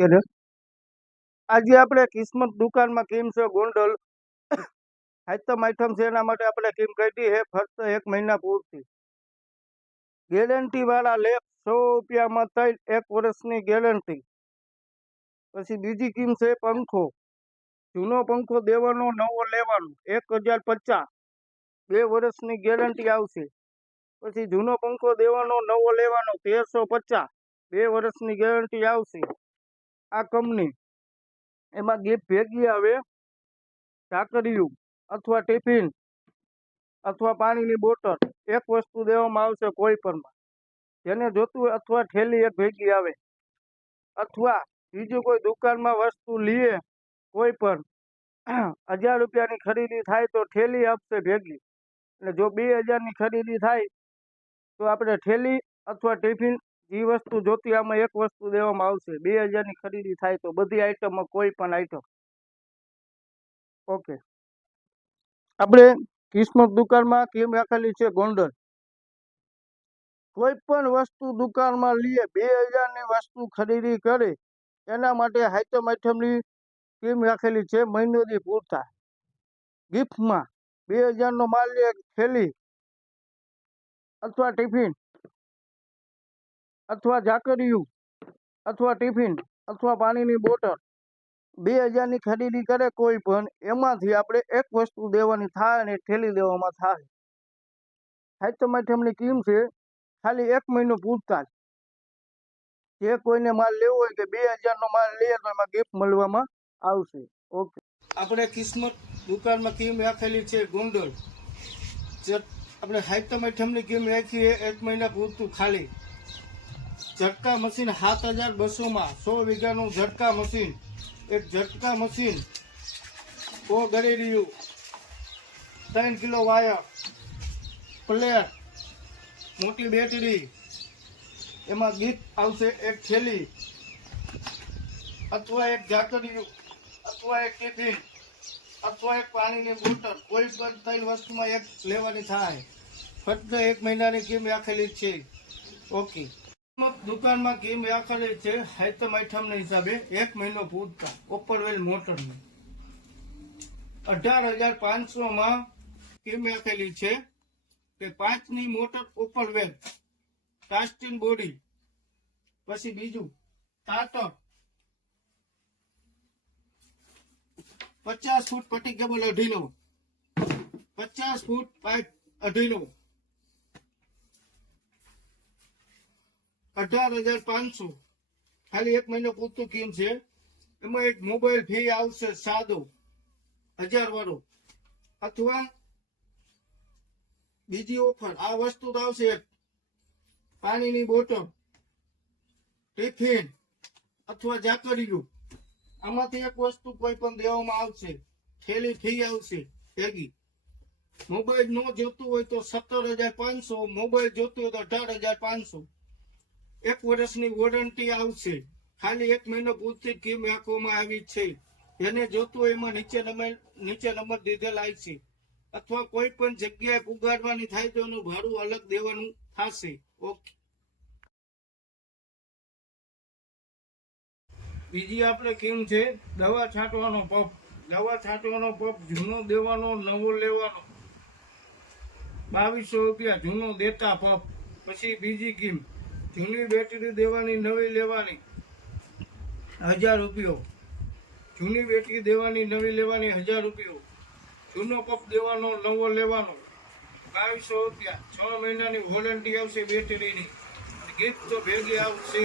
આજે આપણે કિસ્મત દુકાનમાં કેમ છે ગોંડલ આઈટમ છે એના માટે આપણે કેમ કાઢી હે ફક્ત 1 મહિના પૂરતી ગેરંટી વાળા લેપ 100 રૂપિયામાં થઈ 1 વર્ષની ગેરંટી। પછી બીજી કેમ છે પંખો, જૂનો પંખો દેવાનો નવો લેવાનો 1050 2 વર્ષની ગેરંટી આવશે। પછી જૂનો પંખો દેવાનો નવો લેવાનો 1350 2 વર્ષની ગેરંટી આવશે। આ કંપની એમાં ગિફ્ટ ભેગી આવે ઢાંકણિયું અથવા ટિફિન અથવા પાણીની બોટલ એક વસ્તુ દેવામાં આવશે કોઈ પણ જેને જોતું હોય, અથવા થેલી એક ભેગી આવે, અથવા બીજું કોઈ દુકાનમાં વસ્તુ લઈએ કોઈ પણ 1000 રૂપિયાની ખરીદી થાય તો થેલી આપશે ભેગી, અને જો 2000 ની ખરીદી થાય તો આપણે થેલી અથવા ટિફિન જે વસ્તુ જોતી આમાં એક વસ્તુ દેવામાં આવશે। 2000 ની ખરીદી થાય તો બધી આઈટમમાં કોઈ પણ આઈટમ ઓકે। આપણે કિસ્મત દુકાનમાં કેમ રાખેલી છે ગોંડલ, કોઈ પણ વસ્તુ દુકાનમાં લઈએ 2000 ની વસ્તુ ખરીદી કરે એના માટે આઈટમની કેમ રાખેલી છે મહિનોથી પૂરતા ગિફ્ટમાં 2000 નો માલ લે થેલી અથવા ટિફિન અથવા ઝાકળિયું અથવા ટિફિન અથવા પાણીની બોટલ 2000 ની ખરીદી કરે કોઈ પણ એમાંથી આપણે એક વસ્તુ દેવાની થાય અને થેલી દેવામાં થાય। આઈટમની કેમ છે ખાલી 1 મહિનો પૂરતા જે કોઈને માલ લેવો હોય કે 2000 નો માલ લે તો એમાં ગિફ્ટ મળવામાં આવશે ઓકે। આપણે કિસ્મત દુકાનમાં કેમ રાખેલી છે ગોંડલ, આપણે આઈટમની કેમ રાખીએ 1 મહિના પૂરતું ખાલી ઝટકા મશીન 7200 માં 100 વીઘાનું ઝટકા મશીન, એક ઝટકા મશીન ગરેડિયું 3 કિલો વાયર પ્લેટ મોટી બેટરી, એમાં ગિફ્ટ આવશે એક થેલી અથવા એક ઝાકળિયું અથવા એક ટિફિન અથવા એક પાણીની બોટલ, કોઈ પણ 3 વસ્તુમાં એક લેવાની થાય। ફક્ત 1 મહિનાની કેમ રાખેલી છે ઓકે। દુકાનમાં કેમ રાખેલી છે આઈટમના હિસાબે 1 મહિનો પૂરતા ઓપરવેલ મોટરની 18500 માં કેમ રાખેલી છે કે 5 ની મોટર ઓપરવેલ કાસ્ટિંગ બોડી। પછી બીજું સ્ટાર્ટર 50 ફૂટ પટ્ટી કેબલ 2.5 50 ફૂટ પાઇપ 2.5 18500 ખાલી 1 મહિનો પૂરતું કેમ છે। એમાં એક મોબાઈલ ફ્રી આવશે સાદો 1000 વાળો, અથવા બીજી ઓફર આ વસ્તુ તો આવશે પાણીની બોટલ ટિફિન અથવા ઝાકળિયું, આમાંથી એક વસ્તુ કોઈ પણ દેવામાં આવશે, થેલી ફ્રી આવશે ભેગી। મોબાઈલ ન જોતું હોય તો 17500, મોબાઈલ જોતું હોય તો 18500, 1 વર્ષની વોરંટી આવશે। ખાલી 1 મહિનો પૂરતી કેમ રાખવામાં આવી છે, જેને જોતું હોય એમાં નીચે નંબર દીધેલા આવશે, અથવા કોઈ પણ જગ્યાએ પુગાડવાની થાય તો એનું ભાડું અલગ દેવાનું થશે ઓકે। બીજી આપણે કેમ છે દવા છાંટવાનો પંપ, દવા છાંટવાનો પંપ જૂનો દેવાનો નવો લેવાનો 2200 રૂપિયા જૂનો દેતા પંપ। પછી બીજી કેમ જૂની બેટરી દેવાની નવી લેવાની 1000 રૂપિયો, જૂની બેટરી દેવાની નવી લેવાની 1000 રૂપિયો, જૂનો પંપ દેવાનો નવો લેવાનો 2200 રૂપિયા, 6 મહિનાની વોરંટી આવશે બેટરીની, ગિફ્ટ તો ભેગી આવશે।